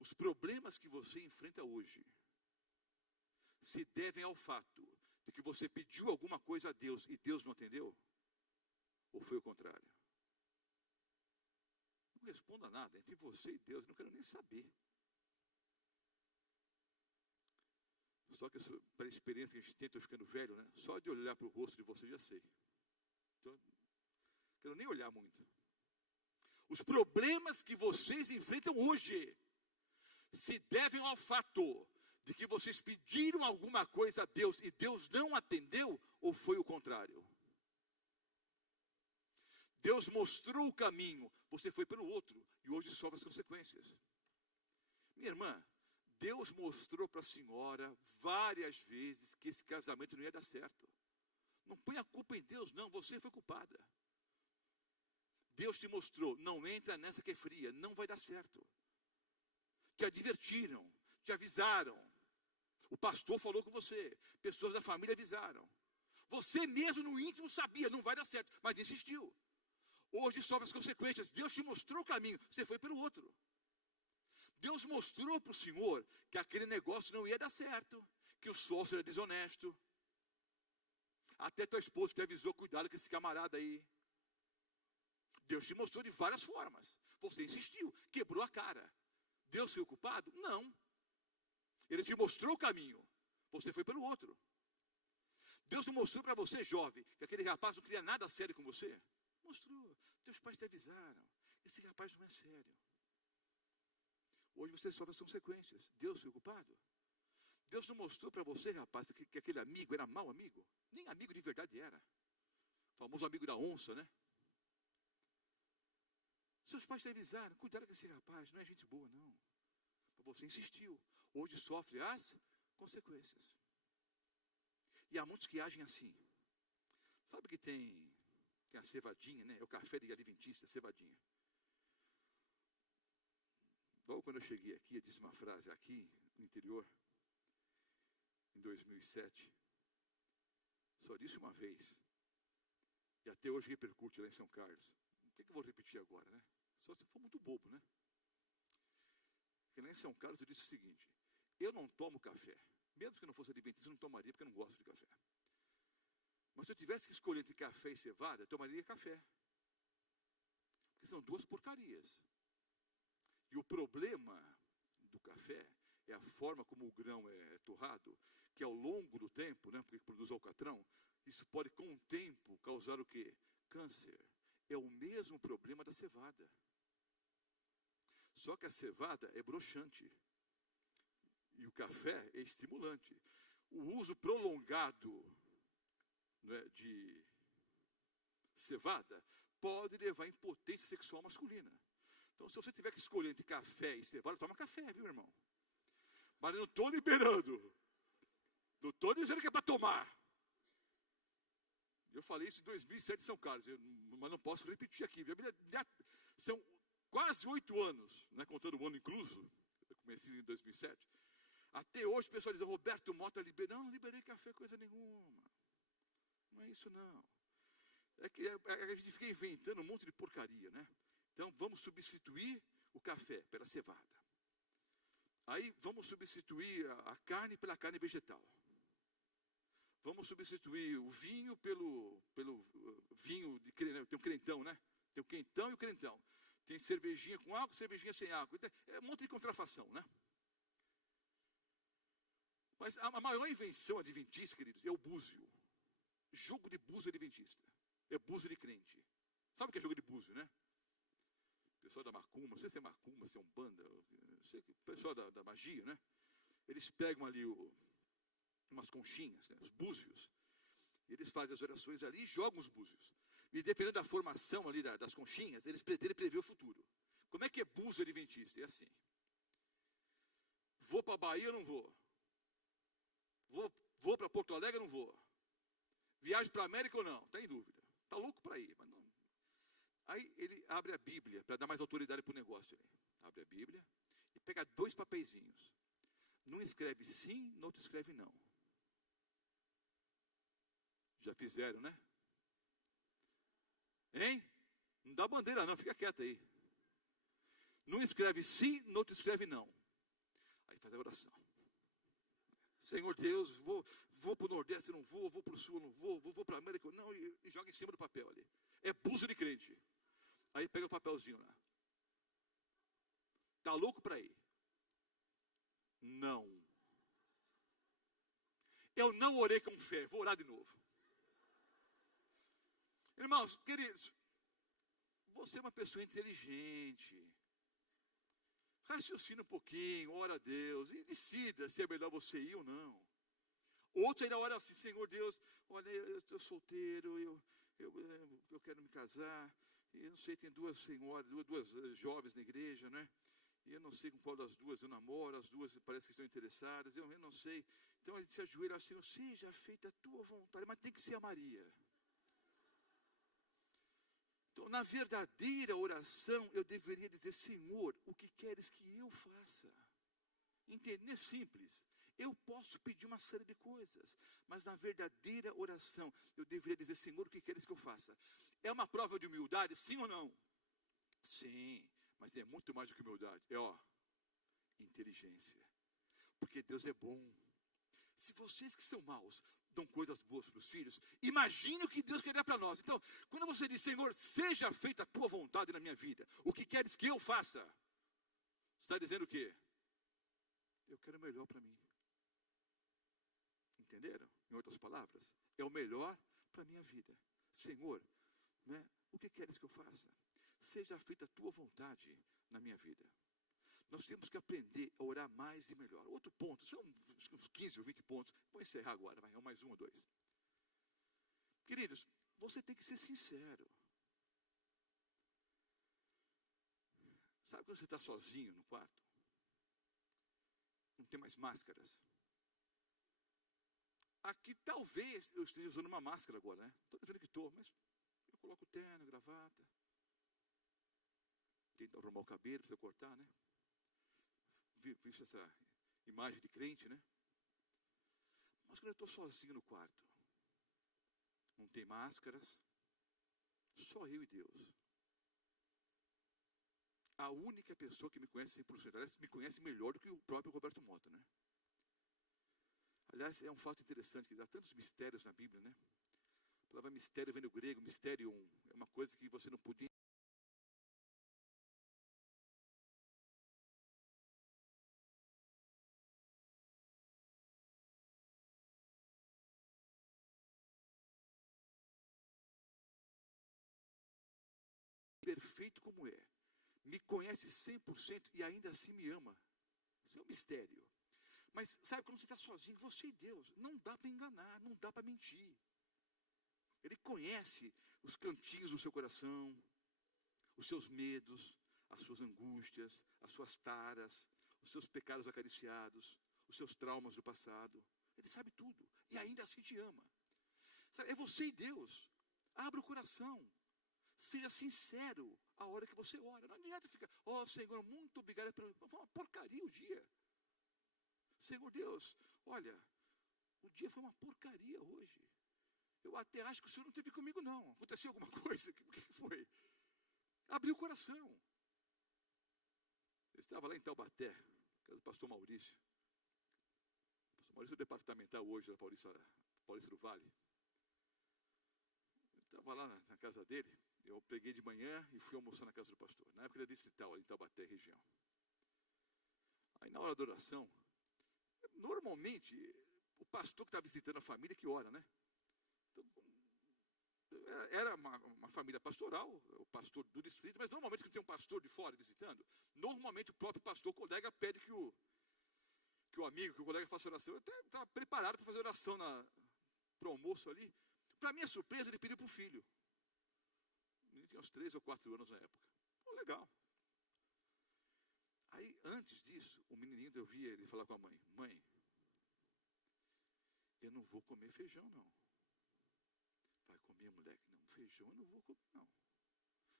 Os problemas que você enfrenta hoje se devem ao fato de que você pediu alguma coisa a Deus e Deus não atendeu? Ou foi o contrário? Não responda nada entre você e Deus, não quero nem saber. Só que para a experiência que a gente tem, estou ficando velho, né? Só de olhar para o rosto de você já sei. Então, não quero nem olhar muito. Os problemas que vocês enfrentam hoje se devem ao fato de que vocês pediram alguma coisa a Deus e Deus não atendeu, ou foi o contrário? Deus mostrou o caminho, você foi pelo outro, e hoje sofre as consequências. Minha irmã, Deus mostrou para a senhora várias vezes que esse casamento não ia dar certo. Não põe a culpa em Deus, não, você foi culpada. Deus te mostrou: não entra nessa que é fria, não vai dar certo. Te advertiram, te avisaram. O pastor falou com você, pessoas da família avisaram. Você mesmo no íntimo sabia, não vai dar certo, mas insistiu. Hoje sofre as consequências. Deus te mostrou o caminho, você foi pelo outro. Deus mostrou para o senhor que aquele negócio não ia dar certo, que o sócio era desonesto. Até tua esposa te avisou: cuidado com esse camarada aí. Deus te mostrou de várias formas. Você insistiu, quebrou a cara. Deus foi o culpado? Não. Ele te mostrou o caminho, você foi pelo outro. Deus não mostrou para você, jovem, que aquele rapaz não queria nada sério com você? Mostrou. Teus pais te avisaram: esse rapaz não é sério. Hoje você sofre as consequências. Deus foi o culpado? Deus não mostrou para você, rapaz, que aquele amigo era mau amigo? Nem amigo de verdade era. O famoso amigo da onça, né? Seus pais te avisaram: cuidado com esse rapaz, não é gente boa não. Você insistiu. Hoje sofre as consequências. E há muitos que agem assim. Sabe que tem a cevadinha, né? É o café de adventista, cevadinha. Logo quando eu cheguei aqui, eu disse uma frase aqui no interior, em 2007. Só disse uma vez. E até hoje repercute lá em São Carlos. O que eu vou repetir agora, né? Só se for muito bobo, né? Porque lá em São Carlos eu disse o seguinte: eu não tomo café. Mesmo que eu não fosse adventista, eu não tomaria, porque eu não gosto de café. Mas se eu tivesse que escolher entre café e cevada, eu tomaria café. Porque são duas porcarias. E o problema do café é a forma como o grão é torrado, que ao longo do tempo, né, porque produz alcatrão, isso pode com o tempo causar o quê? Câncer. É o mesmo problema da cevada. Só que a cevada é broxante. E o café é estimulante. O uso prolongado, né, de cevada pode levar à impotência sexual masculina. Então, se você tiver que escolher entre café e cevada, toma café, viu, irmão? Mas eu não estou liberando. Não estou dizendo que é para tomar. Eu falei isso em 2007 em São Carlos, mas não posso repetir aqui. São quase 8 anos, né, contando o ano incluso. Eu comecei em 2007. Até hoje o pessoal diz: Roberto Mota liberou. Não liberei café coisa nenhuma. Não é isso não. É que a gente fica inventando um monte de porcaria, né? Então vamos substituir o café pela cevada. Aí vamos substituir a carne pela carne vegetal. Vamos substituir o vinho pelo vinho de crentão. Tem o crentão, né? Tem o quentão e o crentão. Tem cervejinha com álcool, cervejinha sem álcool. É um monte de contrafação, né? Mas a maior invenção adventista, queridos, é o búzio. Jogo de búzio adventista. É búzio de crente. Sabe o que é jogo de búzio, né? O pessoal da macumba, não sei se é macumba, se é umbanda, o pessoal da magia, né? Eles pegam ali umas conchinhas, né, os búzios. Eles fazem as orações ali e jogam os búzios. E dependendo da formação ali das conchinhas, eles pretendem prever o futuro. Como é que é búzio adventista? É assim. Vou para a Bahia ou não vou? Vou para Porto Alegre ou não vou? Viagem para a América ou não? Está em dúvida. Está louco para ir, mas não. Aí ele abre a Bíblia, para dar mais autoridade para o negócio. Abre a Bíblia e pega 2 papeizinhos. Num escreve sim, no outro escreve não. Já fizeram, né? Hein? Não dá bandeira não, fica quieto aí. Num escreve sim, no outro escreve não. Aí faz a oração. Senhor Deus, vou para o Nordeste, não vou para o Sul, não vou para a América, não, e joga em cima do papel ali. É buzo de crente. Aí pega o papelzinho lá. Está louco para ir? Não. Eu não orei com fé, vou orar de novo. Irmãos, queridos, você é uma pessoa inteligente. Raciocina um pouquinho, ora a Deus e decida se é melhor você ir ou não. Outros ainda oram assim, Senhor Deus, olha, eu estou solteiro, eu quero me casar. E eu não sei, tem 2 senhoras, duas jovens na igreja, né? E eu não sei com qual das 2 eu namoro, as 2 parece que estão interessadas, eu não sei. Então ele se ajoelha assim, seja feita a tua vontade, mas tem que ser a Maria. Então, na verdadeira oração, eu deveria dizer, Senhor, o que queres que eu faça? Entender simples. Eu posso pedir uma série de coisas, mas na verdadeira oração, eu deveria dizer, Senhor, o que queres que eu faça? É uma prova de humildade, sim ou não? Sim, mas é muito mais do que humildade. Inteligência. Porque Deus é bom. Se vocês que são maus dão coisas boas para os filhos, imagine o que Deus queria para nós. Então, quando você diz, Senhor, seja feita a tua vontade na minha vida, o que queres que eu faça? Você está dizendo o quê? Eu quero o melhor para mim. Entenderam? Em outras palavras, é o melhor para a minha vida. Senhor, né, o que queres que eu faça? Seja feita a tua vontade na minha vida. Nós temos que aprender a orar mais e melhor. Outro ponto, são uns 15 ou 20 pontos. Vou encerrar agora, vai, mais 1 ou 2. Queridos, você tem que ser sincero. Sabe quando você está sozinho no quarto? Não tem mais máscaras. Aqui talvez eu esteja usando uma máscara agora, né? Estou dizendo que estou, mas eu coloco terno, gravata. Tento arrumar o cabelo, precisa cortar, né? Visto essa imagem de crente, né? Mas quando eu estou sozinho no quarto, não tem máscaras, só eu e Deus. A única pessoa que me conhece 100%, aliás, me conhece melhor do que o próprio Roberto Mota, né? Aliás, é um fato interessante, que há tantos mistérios na Bíblia, né? A palavra mistério vem do grego, mistério é uma coisa que você não podia perfeito como é, me conhece 100% e ainda assim me ama. Isso é um mistério. Mas sabe quando você está sozinho, você e Deus, não dá para enganar, não dá para mentir. Ele conhece os cantinhos do seu coração, os seus medos, as suas angústias, as suas taras, os seus pecados acariciados, os seus traumas do passado. Ele sabe tudo e ainda assim te ama. Sabe, é você e Deus. Abra o coração. Seja sincero a hora que você ora. Não adianta ficar, Senhor, muito obrigado pelo... Foi uma porcaria o dia. Senhor Deus, olha, o dia foi uma porcaria hoje. Eu até acho que o Senhor não esteve comigo não. Aconteceu alguma coisa? O que foi? Abriu o coração. Eu estava lá em Taubaté, casa do pastor Maurício. O pastor Maurício é departamental hoje da Paulista do Vale. Eu estava lá na casa dele. Eu peguei de manhã e fui almoçar na casa do pastor. Na época era distrital, ali em Taubaté, região. Aí na hora da oração, normalmente, o pastor que está visitando a família que ora, né? Então, era uma família pastoral, o pastor do distrito, mas normalmente quando tem um pastor de fora visitando, normalmente o próprio pastor, o colega, pede que o amigo, que o colega faça oração. Eu até estava preparado para fazer oração para o almoço ali. Para minha surpresa, ele pediu para o filho. Ele tinha uns 3 ou 4 anos na época. Legal. Aí, antes disso, o menininho, eu via ele falar com a mãe: mãe, eu não vou comer feijão, não. Vai comer, moleque? Não, feijão eu não vou comer, não.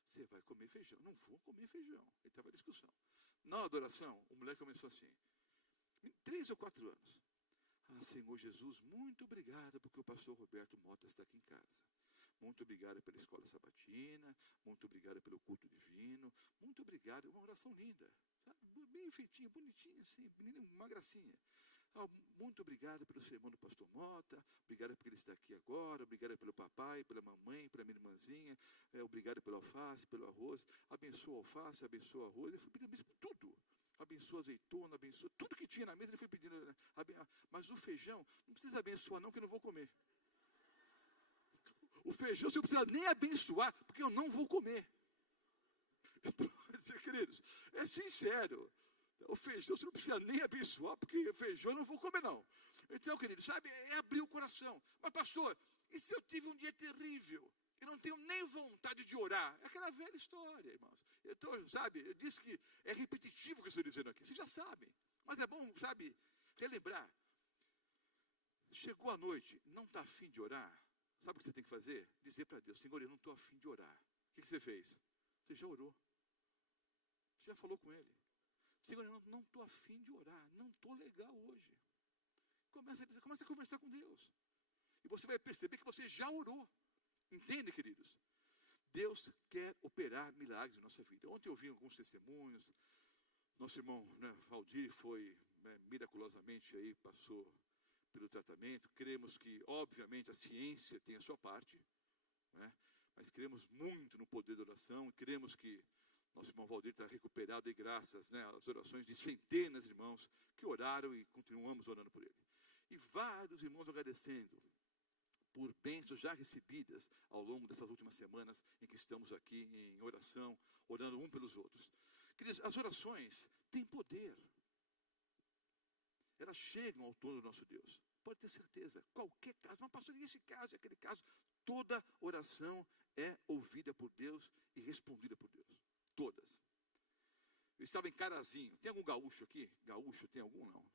Você vai comer feijão? Não vou comer feijão. Ele estava em discussão. Na adoração, o moleque começou assim, 3 ou 4 anos. Ah, Senhor Jesus, muito obrigado porque o pastor Roberto Mota está aqui em casa. Muito obrigado pela escola sabatina, muito obrigado pelo culto divino, muito obrigado, uma oração linda, sabe? Bem feitinha, bonitinha, assim, uma gracinha. Ah, muito obrigado pelo sermão do pastor Mota, obrigado porque ele está aqui agora, obrigado pelo papai, pela mamãe, pela minha irmãzinha, obrigado pelo alface, pelo arroz, abençoa o alface, abençoa o arroz, ele foi pedindo tudo. Abençoa a azeitona, abençoa tudo que tinha na mesa, ele foi pedindo. Mas o feijão, não precisa abençoar não, que eu não vou comer. O feijão você não precisa nem abençoar, porque eu não vou comer. Queridos, é sincero. O feijão você não precisa nem abençoar, porque feijão eu não vou comer não. Então, queridos, sabe, é abrir o coração. Mas pastor, e se eu tive um dia terrível? Eu não tenho nem vontade de orar. É aquela velha história, irmãos. Então, sabe, eu disse que é repetitivo o que eu estou dizendo aqui. Vocês já sabem. Mas é bom, sabe, relembrar. Chegou a noite, não está afim de orar. Sabe o que você tem que fazer? Dizer para Deus: Senhor, eu não estou afim de orar. O que você fez? Você já orou. Você já falou com Ele. Senhor, eu não estou afim de orar. Não estou legal hoje. Começa a conversar com Deus. E você vai perceber que você já orou. Entende, queridos? Deus quer operar milagres na nossa vida. Ontem eu vi alguns testemunhos. Nosso irmão, né, Valdir foi, né, miraculosamente aí, passou pelo tratamento. Cremos que, obviamente, a ciência tem a sua parte, né, mas cremos muito no poder da oração. Cremos que nosso irmão Valdir está recuperado e graças, né, às orações de centenas de irmãos que oraram e continuamos orando por ele. E vários irmãos agradecendo por bênçãos já recebidas ao longo dessas últimas semanas em que estamos aqui em oração, orando um pelos outros. Queridos, as orações têm poder. Elas chegam ao trono do nosso Deus. Pode ter certeza, qualquer caso, mas pastor, nesse caso, aquele caso, toda oração é ouvida por Deus e respondida por Deus. Todas. Eu estava em Carazinho. Tem algum gaúcho aqui? Gaúcho, tem algum? Não.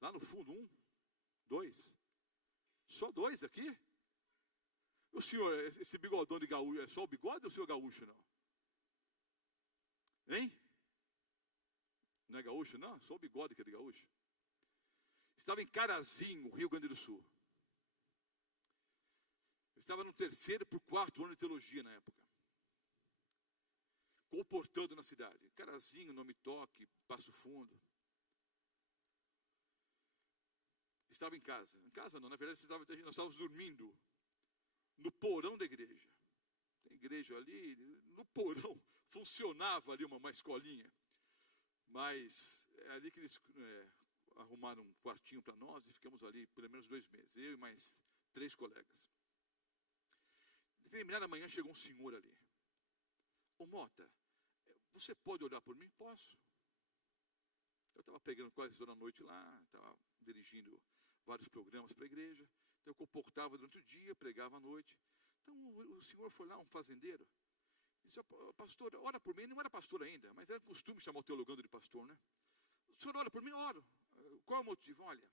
Lá no fundo, 1, 2. Só 2 aqui? O senhor, esse bigodão de gaúcho, é só o bigode ou o senhor gaúcho, não? Hein? Não é gaúcho, não? Só o bigode que é de gaúcho. Estava em Carazinho, Rio Grande do Sul. Eu estava no 3º para o 4º ano de teologia na época. Comportando na cidade. Carazinho, Nome Toque, Passo Fundo. Estava em casa. Em casa não, na verdade nós estávamos dormindo no porão da igreja. Tem igreja ali, no porão funcionava ali uma escolinha. Mas é ali que eles arrumaram um quartinho para nós e ficamos ali pelo menos 2 meses. Eu e mais 3 colegas. De determinada manhã chegou um senhor ali. Ô Mota, você pode orar por mim? Posso. Eu estava pregando quase toda a noite lá, estava dirigindo vários programas para a igreja. Então eu comportava durante o dia, pregava à noite. Então o senhor foi lá, um fazendeiro, disse: pastor, ora por mim. Ele não era pastor ainda, mas era costume chamar o teologando de pastor, né? O senhor ora por mim? Oro. Qual é o motivo? Olha,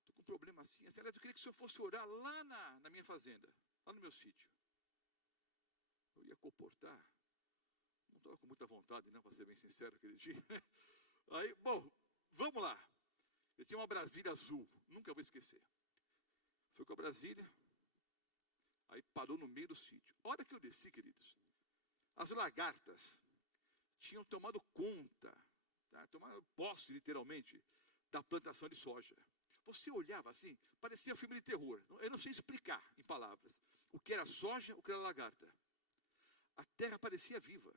estou com um problema assim. Aliás, eu queria que o senhor fosse orar lá na minha fazenda, lá no meu sítio. Eu ia comportar. Não estava com muita vontade, não, para ser bem sincero, aquele dia. Aí, bom, vamos lá. Eu tinha uma Brasília azul, nunca vou esquecer. Foi com a Brasília, aí parou no meio do sítio. A hora que eu desci, queridos, as lagartas tinham tomado conta, tá? Tomaram posse, literalmente, da plantação de soja. Você olhava assim, parecia filme de terror. Eu não sei explicar em palavras o que era soja, o que era lagarta. A terra parecia viva.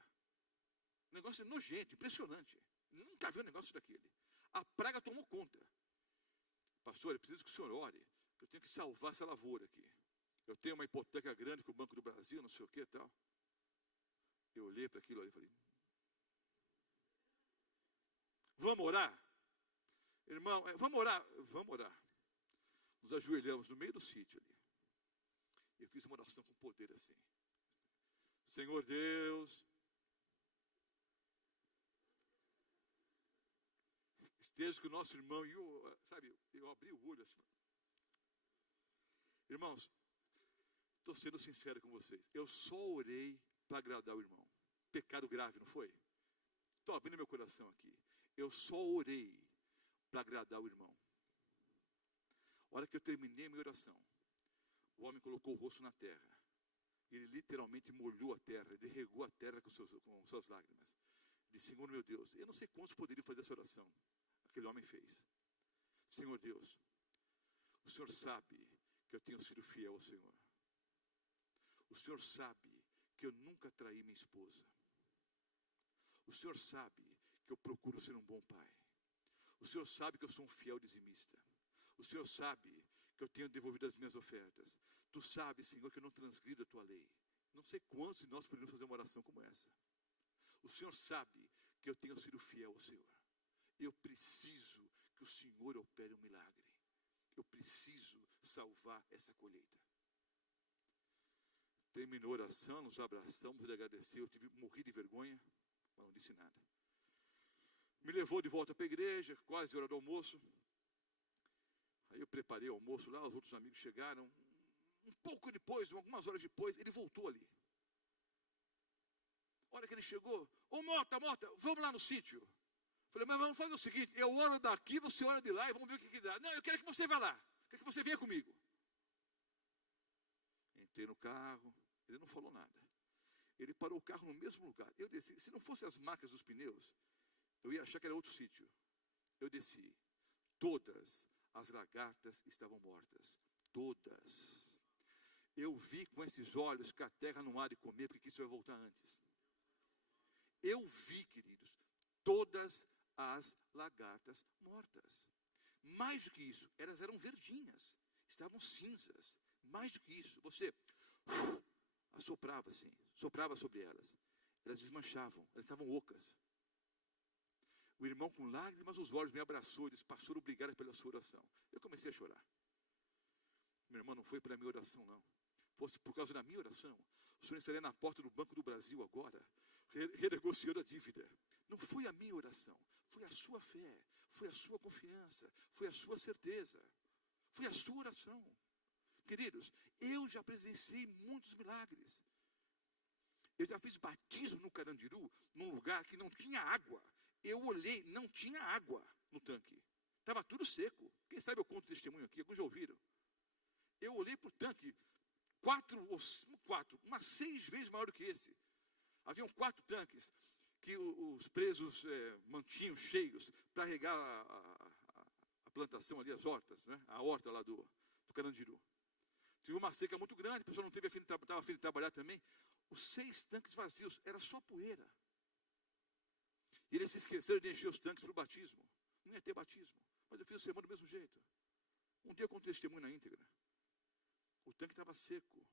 Um negócio nojento, impressionante. Nunca vi um negócio daquele. A praga tomou conta. Pastor, eu preciso que o senhor ore, que eu tenho que salvar essa lavoura aqui. Eu tenho uma hipoteca grande com o Banco do Brasil, não sei o que e tal. Eu olhei para aquilo ali e falei: vamos orar? Irmão, vamos orar? Vamos orar. Nos ajoelhamos no meio do sítio ali. Eu fiz uma oração com poder assim: Senhor Deus, desde que o nosso irmão, eu abri o olho assim. Irmãos, estou sendo sincero com vocês, eu só orei para agradar o irmão. Pecado grave, não foi? Estou abrindo meu coração aqui. Eu só orei para agradar o irmão. A hora que eu terminei a minha oração, o homem colocou o rosto na terra. Ele literalmente molhou a terra, ele regou a terra com suas lágrimas. Ele disse: Senhor meu Deus, eu não sei quantos poderiam fazer essa oração. Aquele homem fez. Senhor Deus, o Senhor sabe que eu tenho sido fiel ao Senhor. O Senhor sabe que eu nunca traí minha esposa. O Senhor sabe que eu procuro ser um bom pai. O Senhor sabe que eu sou um fiel dizimista. O Senhor sabe que eu tenho devolvido as minhas ofertas. Tu sabes, Senhor, que eu não transgrido a tua lei. Não sei quantos de nós poderíamos fazer uma oração como essa. O Senhor sabe que eu tenho sido fiel ao Senhor. Eu preciso que o Senhor opere um milagre. Eu preciso salvar essa colheita. Terminou a oração, nos abraçamos, ele agradeceu. Eu morri de vergonha, mas não disse nada. Me levou de volta para a igreja, quase hora do almoço. Aí eu preparei o almoço lá, os outros amigos chegaram. Um pouco depois, algumas horas depois, ele voltou ali. A hora que ele chegou: ô Mota, vamos lá no sítio. Falei: mas vamos fazer o seguinte, eu oro daqui, você ora de lá e vamos ver o que dá. Não, eu quero que você vá lá, quero que você venha comigo. Entrei no carro, ele não falou nada. Ele parou o carro no mesmo lugar. Eu desci, se não fossem as marcas dos pneus, eu ia achar que era outro sítio. Eu desci. Todas as lagartas estavam mortas. Todas. Eu vi com esses olhos que a terra não há de comer, porque isso vai voltar antes. Eu vi, queridos, todas as lagartas mortas. Mais do que isso, elas eram verdinhas, estavam cinzas. Mais do que isso, você assoprava assim, soprava sobre elas. Elas desmanchavam, elas estavam ocas. O irmão, com lágrimas nos olhos, me abraçou e disse: pastor, obrigado pela sua oração. Eu comecei a chorar. Meu irmão, não foi pela minha oração, não. Fosse por causa da minha oração, o senhor estaria na porta do Banco do Brasil agora, renegociando a dívida. Não foi a minha oração, foi a sua fé, foi a sua confiança, foi a sua certeza, foi a sua oração. Queridos, eu já presenciei muitos milagres. Eu já fiz batismo no Carandiru, num lugar que não tinha água. Eu olhei, não tinha água no tanque. Estava tudo seco. Quem sabe eu conto testemunho aqui, alguns já ouviram. Eu olhei para o tanque, umas 6 vezes maior do que esse. Haviam 4 tanques que os presos mantinham cheios para regar a plantação ali, as hortas, né? A horta lá do Carandiru. Tive uma seca muito grande, a pessoa não estava afim de trabalhar também. Os 6 tanques vazios, era só poeira. E eles se esqueceram de encher os tanques para o batismo. Não ia ter batismo, mas eu fiz o sermão do mesmo jeito. Um dia eu contei testemunho na íntegra. O tanque estava seco.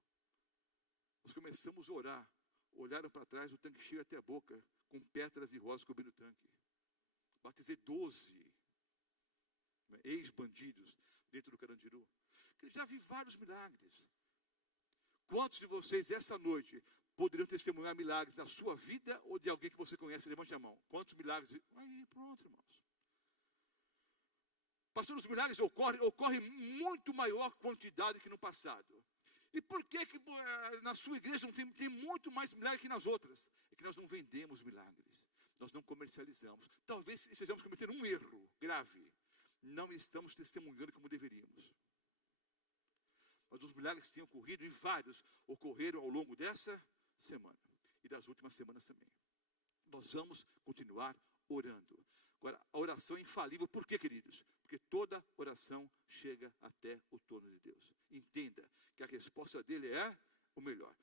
Nós começamos a orar. Olharam para trás, o tanque cheio até a boca, com pétalas de rosas cobrindo o tanque. Batizei 12 ex-bandidos dentro do Carandiru. Já vi vários milagres. Quantos de vocês, essa noite, poderiam testemunhar milagres na sua vida ou de alguém que você conhece? Levante a mão. Quantos milagres? Aí, pronto, irmãos. Pastor, os milagres ocorrem muito maior quantidade que no passado. E por que na sua igreja não tem muito mais milagres que nas outras? É que nós não vendemos milagres. Nós não comercializamos. Talvez estejamos cometendo um erro grave. Não estamos testemunhando como deveríamos. Mas os milagres têm ocorrido, e vários ocorreram ao longo dessa semana. E das últimas semanas também. Nós vamos continuar orando. Agora, a oração é infalível. Por quê, queridos? Porque toda oração chega até o trono de Deus. Entenda que a resposta dele é o melhor.